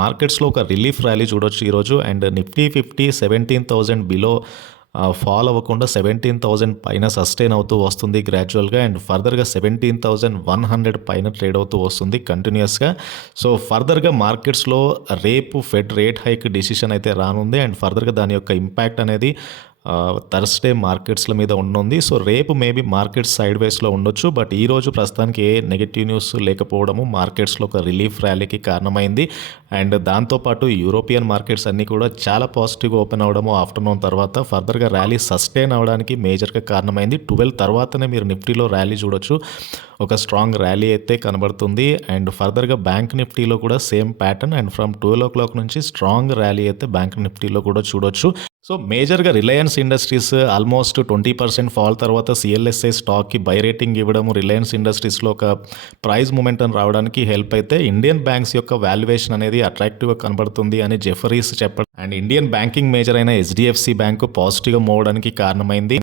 మార్కెట్స్లో ఒక relief rally చూడొచ్చు ఈరోజు. అండ్ నిఫ్టీ 50 17,000 బిలో ఫాల్ అవ్వకుండా 17,000 పైన సస్టైన్ అవుతూ వస్తుంది గ్రాడ్యువల్గా. అండ్ ఫర్దర్గా 17,100 పైన ట్రేడ్ అవుతూ వస్తుంది కంటిన్యూస్గా. సో ఫర్దర్గా మార్కెట్స్లో రేపు ఫెడ్ రేట్ హైక్ డిసిషన్ అయితే రానుంది. అండ్ ఫర్దర్గా దాని యొక్క ఇంపాక్ట్ అనేది థర్స్డే మార్కెట్స్ల మీద ఉండనుంది. సో రేపు మేబీ మార్కెట్స్ సైడ్ వేస్లో ఉండొచ్చు. బట్ ఈరోజు ప్రస్తుతానికి ఏ నెగిటివ్ న్యూస్ లేకపోవడము మార్కెట్స్లో ఒక రిలీఫ్ ర్యాలీకి కారణమైంది. అండ్ దాంతోపాటు యూరోపియన్ మార్కెట్స్ అన్నీ కూడా చాలా పాజిటివ్గా ఓపెన్ అవ్వడము ఆఫ్టర్నూన్ తర్వాత ఫర్దర్గా ర్యాలీ సస్టైన్ అవ్వడానికి మేజర్గా కారణమైంది. 12 తర్వాతనే మీరు నిఫ్టీలో ర్యాలీ చూడొచ్చు. ఒక స్ట్రాంగ్ ర్యాలీ అయితే కనబడుతుంది. అండ్ ఫర్దర్గా బ్యాంక్ నిఫ్టీలో కూడా same pattern. And from 12 o'clock నుంచి స్ట్రాంగ్ ర్యాలీ అయితే బ్యాంక్ నిఫ్టీలో కూడా చూడొచ్చు. సో మేజర్గా రిలయన్స్ ఇండస్ట్రీస్ ఆల్మోస్ట్ 20% ఫాల్ తర్వాత సిఎల్ఎస్ఐ స్టాక్కి బై రేటింగ్ ఇవ్వడము రిలయన్స్ ఇండస్ట్రీస్లో ఒక ప్రైస్ మూమెంటం రావడానికి హెల్ప్ అయితే ఇండియన్ బ్యాంక్స్ యొక్క వాల్యుయేషన్ అనేది అట్రాక్టివ్గా కనబడుతుంది అని జెఫరీస్ చెప్పడం. అండ్ ఇండియన్ బ్యాంకింగ్ మేజర్ అయిన హెచ్డిఎఫ్సి బ్యాంకు పాజిటివ్గా మోవడానికి కారణమైంది.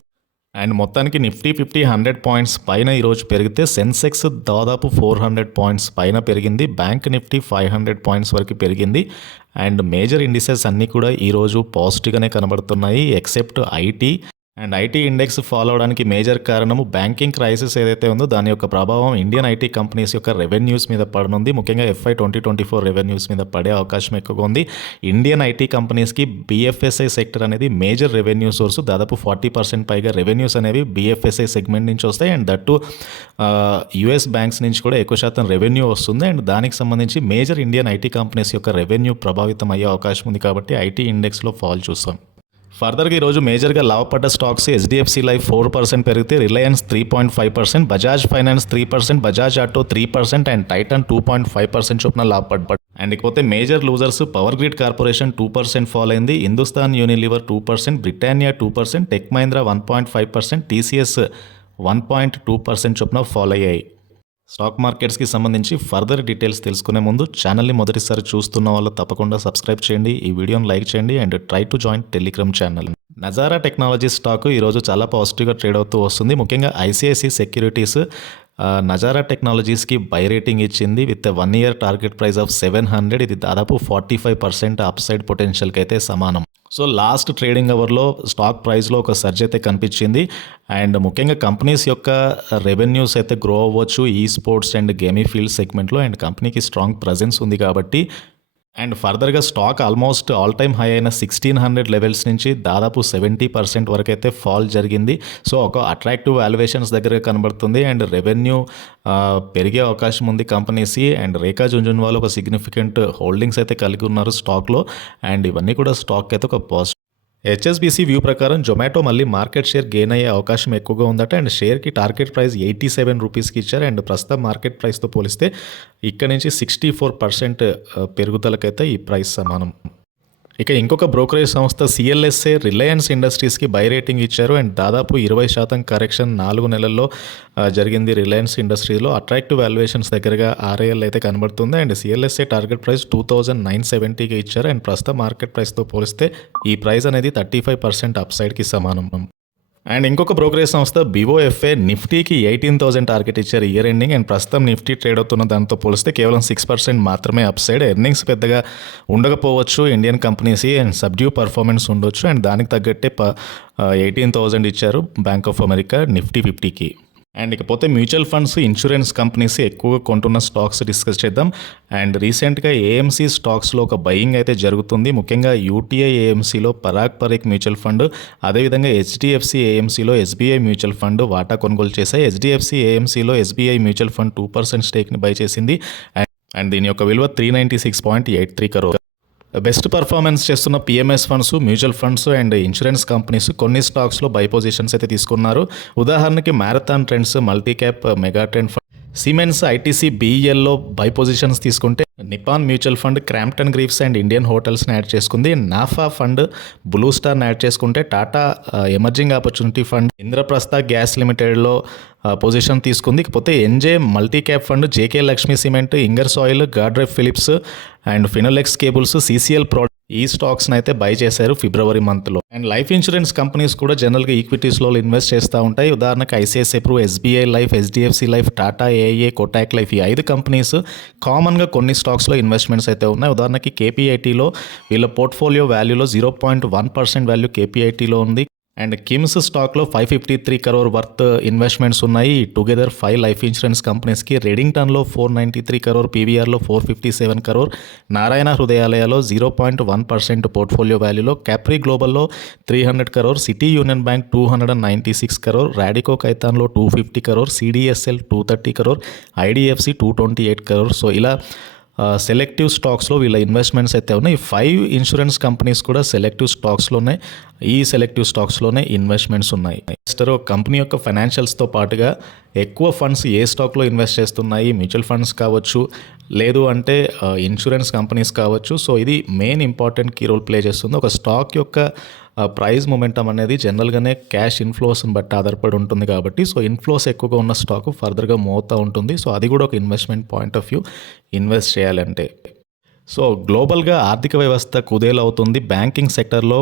అండ్ మొత్తానికి నిఫ్టీ 50 100 పాయింట్స్ పైన ఈరోజు పెరిగితే సెన్సెక్స్ దాదాపు 400 పాయింట్స్ పైన పెరిగింది. బ్యాంక్ నిఫ్టీ 500 పాయింట్స్ వరకు పెరిగింది. అండ్ మేజర్ ఇండిసెస్ అన్నీ కూడా ఈరోజు పాజిటివ్గానే కనబడుతున్నాయి except IT. And IT index follow అవడానికి మేజర్ కారణము బ్యాంకింగ్ క్రైసిస్ ఏదైతే ఉందో దాని యొక్క ప్రభావం ఇండియన్ ఐటీ కంపెనీస్ యొక్క రెవెన్యూస్ మీద పడనుంది. ముఖ్యంగా FY 2024 రెవెన్యూస్ మీద పడే అవకాశం ఎక్కువగా ఉంది. ఇండియన్ ఐటీ కంపెనీస్కి BFSI సెక్టర్ అనేది మేజర్ రెవెన్యూ సోర్స్. దాదాపు 40% పైగా రెవెన్యూస్ అనేవి BFSI సెగ్మెంట్ నుంచి వస్తాయి. అండ్ దట్టు US బ్యాంక్స్ నుంచి కూడా ఎక్కువ శాతం రెవెన్యూ వస్తుంది. అండ్ దానికి సంబంధించి మేజర్ ఇండియన్ ఐటీ కంపెనీస్ యొక్క రెవెన్యూ ప్రభావితం అయ్యే అవకాశం ఉంది కాబట్టి ఐటీ ఇండెక్స్లో ఫాల్ చూస్తాం. ఫర్దర్గా ఈరోజు మేజర్గా లాభపడ్డ స్టాక్స్ HDFC లైఫ్ 4% పెరిగితే Reliance 3.5%, Bajaj Finance 3%, Bajaj Auto 3% and Titan 2.5% చొప్పున లాభపడ్డాడు. అండ్ ఇకపోతే major losers Power Grid Corporation 2% fall అయింది, Hindustan Unilever 2%, Britannia 2%, Tech Mahindra 1.5%, TCS 1.2% చొప్పున ఫాల్ అయ్యాయి. స్టాక్ మార్కెట్స్కి సంబంధించి ఫర్దర్ డీటెయిల్స్ తెలుసుకునే ముందు ఛానల్ని మొదటిసారి చూస్తున్న వాళ్ళు తప్పకుండా సబ్స్క్రైబ్ చేయండి, ఈ వీడియోని లైక్ చేయండి and try to join Telegram channel. Nazara Technologies stock ఈరోజు చాలా పాజిటివ్గా ట్రేడ్ అవుతూ వస్తుంది. ముఖ్యంగా ICICI సెక్యూరిటీస్ నజారా టెక్నాలజీస్కి బై రేటింగ్ ఇచ్చింది with 1 year target price of 700. ఇది దాదాపు 45% అప్సైడ్ పొటెన్షియల్కి అయితే సమానం. సో లాస్ట్ ట్రేడింగ్ అవర్లో స్టాక్ ప్రైస్లో ఒక సర్జ్ అయితే కనిపించింది. అండ్ ముఖ్యంగా కంపెనీస్ యొక్క రెవెన్యూస్ అయితే గ్రో అవ్వచ్చు ఈ స్పోర్ట్స్ అండ్ గేమింగ్ ఫీల్డ్ సెగ్మెంట్లో. అండ్ కంపెనీకి స్ట్రాంగ్ ప్రజెన్స్ ఉంది కాబట్టి. అండ్ ఫర్దర్గా stock almost all time high అయిన 1600 లెవెల్స్ నుంచి దాదాపు 70% వరకు అయితే ఫాల్ జరిగింది. సో ఒక అట్రాక్టివ్ వాల్యుయేషన్స్ దగ్గర కనబడుతుంది. అండ్ రెవెన్యూ పెరిగే అవకాశం ఉంది కంపెనీస్. అండ్ రేఖా జుంజున్వాల్ ఒక సిగ్నిఫికెంట్ హోల్డింగ్స్ అయితే కలిగి ఉన్నారు స్టాక్లో. అండ్ ఇవన్నీ కూడా స్టాక్ అయితే ఒక పాజిటివ్. HSBC వ్యూ ప్రకారం జొమాటో మళ్ళీ మార్కెట్ షేర్ గెయిన్ అయ్యే అవకాశం ఎక్కువగా ఉందట. అండ్ షేర్కి టార్గెట్ ప్రైస్ 87 రూపీస్కి ఇచ్చారు. అండ్ ప్రస్తుతం మార్కెట్ ప్రైస్తో పోలిస్తే ఇక్కడ నుంచి 64% పెరుగుదలకైతే ఈ ప్రైస్ సమానం. ఇక ఇంకొక బ్రోకరేజ్ సంస్థ CLSA రిలయన్స్ ఇండస్ట్రీస్కి బై రేటింగ్ ఇచ్చారు. అండ్ దాదాపు 20% కరెక్షన్ 4 నెలల్లో జరిగింది రిలయన్స్ ఇండస్ట్రీలో. అట్రాక్టివ్ వాల్యుయేషన్స్ దగ్గరగా RAL అయితే కనబడుతుంది. అండ్ CLSA టార్గెట్ ప్రైస్ 2970కి ఇచ్చారు. అండ్ ప్రస్తుతం మార్కెట్ ప్రైస్తో పోలిస్తే ఈ ప్రైస్ అనేది 35% అప్సైడ్కి సమానం. అండ్ ఇంకొక బ్రోకరేజ్ సంస్థ BOFA నిఫ్టీకి 18,000 టార్గెట్ ఇచ్చారు ఇయర్ ఎండింగ్. అండ్ ప్రస్తుతం నిఫ్టీ ట్రేడ్ అవుతున్న దాంతో పోలిస్తే కేవలం 6% మాత్రమే అప్సైడ్. ఎర్నింగ్స్ పెద్దగా ఉండకపోవచ్చు Indian companies and subdue performance ఉండొచ్చు. అండ్ దానికి తగ్గట్టే 18,000 ఇచ్చారు బ్యాంక్ ఆఫ్ అమెరికా నిఫ్టీ 50కి. అండ్ ఇకపోతే మ్యూచువల్ ఫండ్స్ ఇన్సూరెన్స్ కంపెనీస్ ఎక్కువగా కొంటున్న స్టాక్స్ డిస్కస్ చేద్దాం. అండ్ రీసెంట్గా AMC స్టాక్స్లో ఒక బయింగ్ అయితే జరుగుతుంది. ముఖ్యంగా UTI AMCలో పరాగ్ పరీక్ మ్యూచువల్ ఫండ్, అదేవిధంగా HDFC AMCలో SBI మ్యూచువల్ ఫండ్ వాటా కొనుగోలు చేశాయి. HDFC AMCలో SBI మ్యూచువల్ ఫండ్ 2% స్టేక్ని బై చేసింది. అండ్ దీని యొక్క విలువ 396.83 crore. బెస్ట్ పర్ఫార్మెన్స్ చేస్తున్న PMS funds, mutual funds and insurance companies కొన్ని స్టాక్స్లో బై పొజిషన్స్ అయితే తీసుకున్నారు. ఉదాహరణకి Marathon Trends, multi cap mega trend fund, Siemens ITC BELలో బై పొజిషన్స్ తీసుకుంటే Nippon mutual fund Crompton Greaves and Indian హోటల్స్ని యాడ్ చేసుకుంది. నాఫా ఫండ్ బ్లూ స్టార్ని యాడ్ చేసుకుంటే Tata emerging opportunity fund Indraprastha gas లిమిటెడ్లో పొజిషన్ తీసుకుంది. ఇకపోతే NJ multi cap fund JK Lakshmi cement, ఇంగర్స్ oil, Godfrey Phillips and Finolex cables, CCL ఈ స్టాక్స్ని అయితే బై చేశారు ఫిబ్రవరి మంత్లో. అండ్ లైఫ్ ఇన్సూరెన్స్ కంపెనీస్ కూడా జనరల్గా ఈక్విటీస్లో ఇన్వెస్ట్ చేస్తూ ఉంటాయి. ఉదాహరణకు ICICI Pru, SBI Life, HDFC Life, Tata, AIA, Kotak Life, ఈ 5 కంపెనీస్ కామన్గా కొన్ని స్టాక్స్లో ఇన్వెస్ట్మెంట్స్ అయితే ఉన్నాయి. ఉదాహరణకి కేపీఐటీలో వీళ్ళ పోర్ట్ఫోలియో వాల్యూలో 0.1% వాల్యూ కేపీఐటీలో ఉంది. అండ్ కిమ్స్ స్టాక్లో 553 crore వర్త్ ఇన్వెస్ట్మెంట్స్ ఉన్నాయి. టుగెదర్ 5 లైఫ్ ఇన్సూరెన్స్ కంపెనీస్కి. రెడింగ్టన్లో 493 crore, పీవీఆర్లో 457 crore, నారాయణ హృదయాలయలో 0.1% పోర్ట్ఫోలియో వాల్యూలో, క్యాప్రీ గ్లోబల్లో 300 crore, City Union Bank 296 crore, Radico ఖైతాన్లో 250 crore, CDSL 230 crore, IDFC 228 crore. So ఇలా సెలెక్టివ్ స్టాక్స్లో వీళ్ళ ఇన్వెస్ట్మెంట్స్ అయితే ఉన్నాయి. 5 ఇన్సూరెన్స్ కంపెనీస్ కూడా సెలెక్టివ్ స్టాక్స్లోనే, ఈ సెలెక్టివ్ స్టాక్స్లోనే ఇన్వెస్ట్మెంట్స్ ఉన్నాయి. ఇన్వెస్టర్ కంపెనీ యొక్క ఫైనాన్షియల్స్తో పాటుగా ఎక్కువ ఫండ్స్ ఏ స్టాక్లో ఇన్వెస్ట్ చేస్తున్నాయి, మ్యూచువల్ ఫండ్స్ కావచ్చు, లేదు అంటే ఇన్సూరెన్స్ కంపెనీస్ కావచ్చు. సో ఇది main important key role play చేస్తుంది. ఒక స్టాక్ యొక్క ప్రైస్ మొమెంటం అనేది జనరల్గానే క్యాష్ ఇన్ఫ్లోస్ని బట్టి ఆధారపడి ఉంటుంది కాబట్టి, సో ఇన్ఫ్లోస్ ఎక్కువగా ఉన్న స్టాక్ ఫర్దర్గా మూవ్ అవుతూ ఉంటుంది. సో అది కూడా ఒక investment point of view invest చేయాలంటే. సో గ్లోబల్గా ఆర్థిక వ్యవస్థ కుదేలవుతుంది. బ్యాంకింగ్ సెక్టర్లో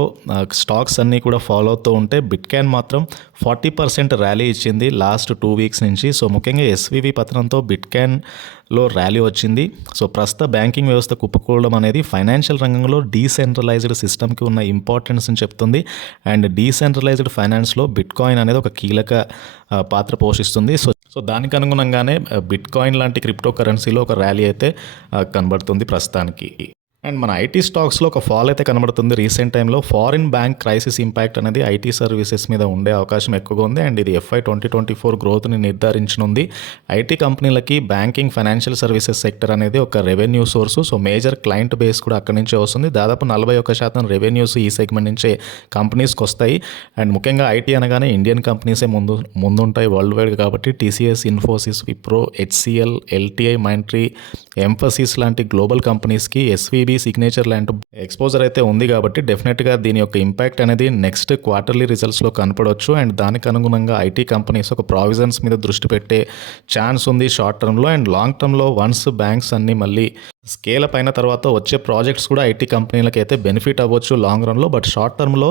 స్టాక్స్ అన్నీ కూడా ఫాలో అవుతూ ఉంటే బిట్కాయిన్ మాత్రం 40% ర్యాలీ ఇచ్చింది లాస్ట్ 2 weeks నుంచి. సో ముఖ్యంగా ఎస్వివి పతనంతో బిట్కాయిన్లో ర్యాలీ వచ్చింది. సో ప్రస్తుత బ్యాంకింగ్ వ్యవస్థ కుప్పకూడడం అనేది ఫైనాన్షియల్ రంగంలో డీసెంట్రలైజ్డ్ సిస్టమ్కి ఉన్న ఇంపార్టెన్స్ని చెప్తుంది. అండ్ డీసెంట్రలైజ్డ్ ఫైనాన్స్లో బిట్కాయిన్ అనేది ఒక కీలక పాత్ర పోషిస్తుంది. సో దానికి అనుగుణంగానే బిట్కాయిన్ లాంటి క్రిప్టో కరెన్సీలో ఒక ర్యాలీ అయితే కనబడుతుంది ప్రస్తుతానికి. అండ్ మన ఐటీ స్టాక్స్లో ఒక ఫాల్ అయితే కనబడుతుంది రీసెంట్ టైంలో. ఫారిన్ బ్యాంక్ క్రైసిస్ ఇంపాక్ట్ అనేది ఐటీ సర్వీసెస్ మీద ఉండే అవకాశం ఎక్కువగా ఉంది. అండ్ ఇది FY 2024 గ్రోత్ని నిర్ధారించనుంది. ఐటీ కంపెనీలకి బ్యాంకింగ్, ఫైనాన్షియల్ సర్వీసెస్ సెక్టర్ అనేది ఒక revenue source. So major client base కూడా అక్కడి నుంచే వస్తుంది. దాదాపు 41% రెవెన్యూస్ ఈ సెగ్మెంట్ నుంచే కంపెనీస్కి వస్తాయి. అండ్ ముఖ్యంగా ఐటీ అనగానే ఇండియన్ కంపెనీసే ముందుంటాయి వరల్డ్ వైడ్ కాబట్టి TCS, Infosys, Wipro, HCL, LTI, Mindtree, emphasis లాంటి గ్లోబల్ కంపెనీస్కి SVB, సిగ్నేచర్ లాంటి ఎక్స్పోజర్ అయితే ఉంది కాబట్టి డెఫినెట్గా దీని యొక్క ఇంపాక్ట్ అనేది నెక్స్ట్ క్వార్టర్లీ రిజల్ట్స్లో కనపడవచ్చు. అండ్ దానికి అనుగుణంగా ఐటీ కంపెనీస్ ఒక ప్రావిజన్స్ మీద దృష్టి పెట్టే ఛాన్స్ ఉంది షార్ట్ టర్మ్లో. అండ్ లాంగ్ టర్మ్లో వన్స్ బ్యాంక్స్ అన్నీ మళ్ళీ స్కేల్ అప్ అయిన తర్వాత వచ్చే ప్రాజెక్ట్స్ కూడా ఐటీ కంపెనీలకి అయితే బెనిఫిట్ అవ్వచ్చు లాంగ్ రన్లో. బట్ షార్ట్ టర్మ్లో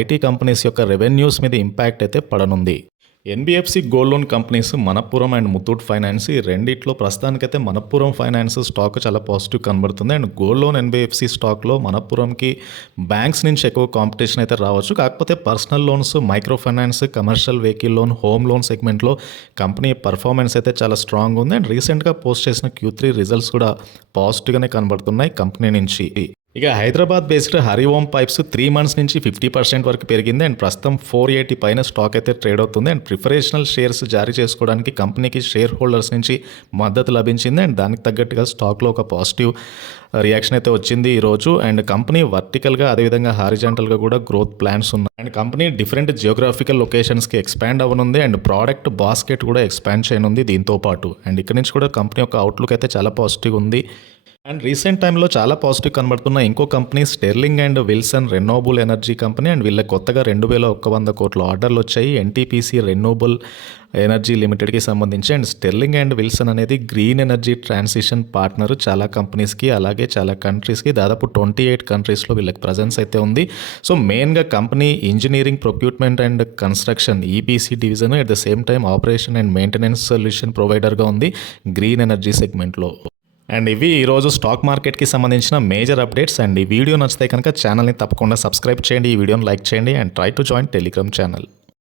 ఐటీ కంపెనీస్ యొక్క రెవెన్యూస్ మీద ఇంపాక్ట్ అయితే పడనుంది. NBFC gold loan companies Manappuram and Muthoot finance, ఈ రెండిట్లో ప్రస్తుతానికైతే మనప్పురం ఫైనాన్స్ స్టాక్ చాలా పాజిటివ్ కనబడుతుంది. అండ్ గోల్డ్ లోన్ ఎన్బిఎఫ్సి స్టాక్లో మనప్పురంకి బ్యాంక్స్ నుంచి ఎక్కువ కాంపిటీషన్ అయితే రావచ్చు. కాకపోతే personal loans, microfinance, commercial vehicle loan, home loan సెగ్మెంట్లో కంపెనీ పర్ఫార్మెన్స్ అయితే చాలా స్ట్రాంగ్ ఉంది. అండ్ రీసెంట్గా పోస్ట్ చేసిన Q3 రిజల్ట్స్ కూడా పాజిటివ్గానే కనబడుతున్నాయి కంపెనీ నుంచి. ఇక హైదరాబాద్ బేస్డ్ హరి ఓం పైప్స్ 3 months నుంచి 50% వరకు పెరిగింది. అండ్ ప్రస్తుతం 480 పైన స్టాక్ అయితే ట్రేడ్ అవుతుంది. అండ్ ప్రిఫరేషనల్ షేర్స్ జారీ చేసుకోవడానికి కంపెనీకి షేర్ హోల్డర్స్ నుంచి మద్దతు లభించింది. అండ్ దానికి తగ్గట్టుగా స్టాక్లో ఒక పాజిటివ్ రియాక్షన్ అయితే వచ్చింది ఈరోజు. అండ్ కంపెనీ వర్టికల్గా అదేవిధంగా హారిజాంటల్గా కూడా గ్రోత్ ప్లాన్స్ ఉన్నాయి. అండ్ కంపెనీ డిఫరెంట్ జియోగ్రాఫికల్ లొకేషన్స్కి ఎక్స్పాండ్ అవ్వనుంది. అండ్ ప్రోడక్ట్ బాస్కెట్ కూడా ఎక్స్పాండ్ చేయనుంది దీంతో పాటు. అండ్ ఇక్కడ నుంచి కూడా కంపెనీ యొక్క అవుట్లుక్ అయితే చాలా పాజిటివ్ ఉంది. అండ్ రీసెంట్ టైంలో చాలా పాజిటివ్ కనబడుతున్న ఇంకో company sterling and Wilson renewable energy company. And వీళ్ళకి కొత్తగా 2100 కోట్ల ఆర్డర్లు వచ్చాయి NTPC రెన్యూవబుల్ ఎనర్జీ లిమిటెడ్కి సంబంధించి. అండ్ స్టెర్లింగ్ అండ్ విల్సన్ అనేది గ్రీన్ ఎనర్జీ ట్రాన్సిషన్ పార్ట్నర్ చాలా కంపెనీస్కి, అలాగే చాలా కంట్రీస్కి. దాదాపు 28 కంట్రీస్లో వీళ్ళకి ప్రజెన్స్ అయితే ఉంది. సో మెయిన్గా company engineering, procurement and construction EPC division, at the same time operation and maintenance solution ప్రొవైడర్గా ఉంది గ్రీన్ ఎనర్జీ సెగ్మెంట్లో. అండ్ ఇవి ఈరోజు స్టాక్ మార్కెట్కి సంబంధించిన మేజర్ అప్డేట్స్. అండ్ ఈ వీడియో నచ్చితే కనుక ఛానల్ని తప్పకుండా సబ్స్క్రైబ్ చేయండి, ఈ వీడియోని లైక్ చేయండి and try to join Telegram channel.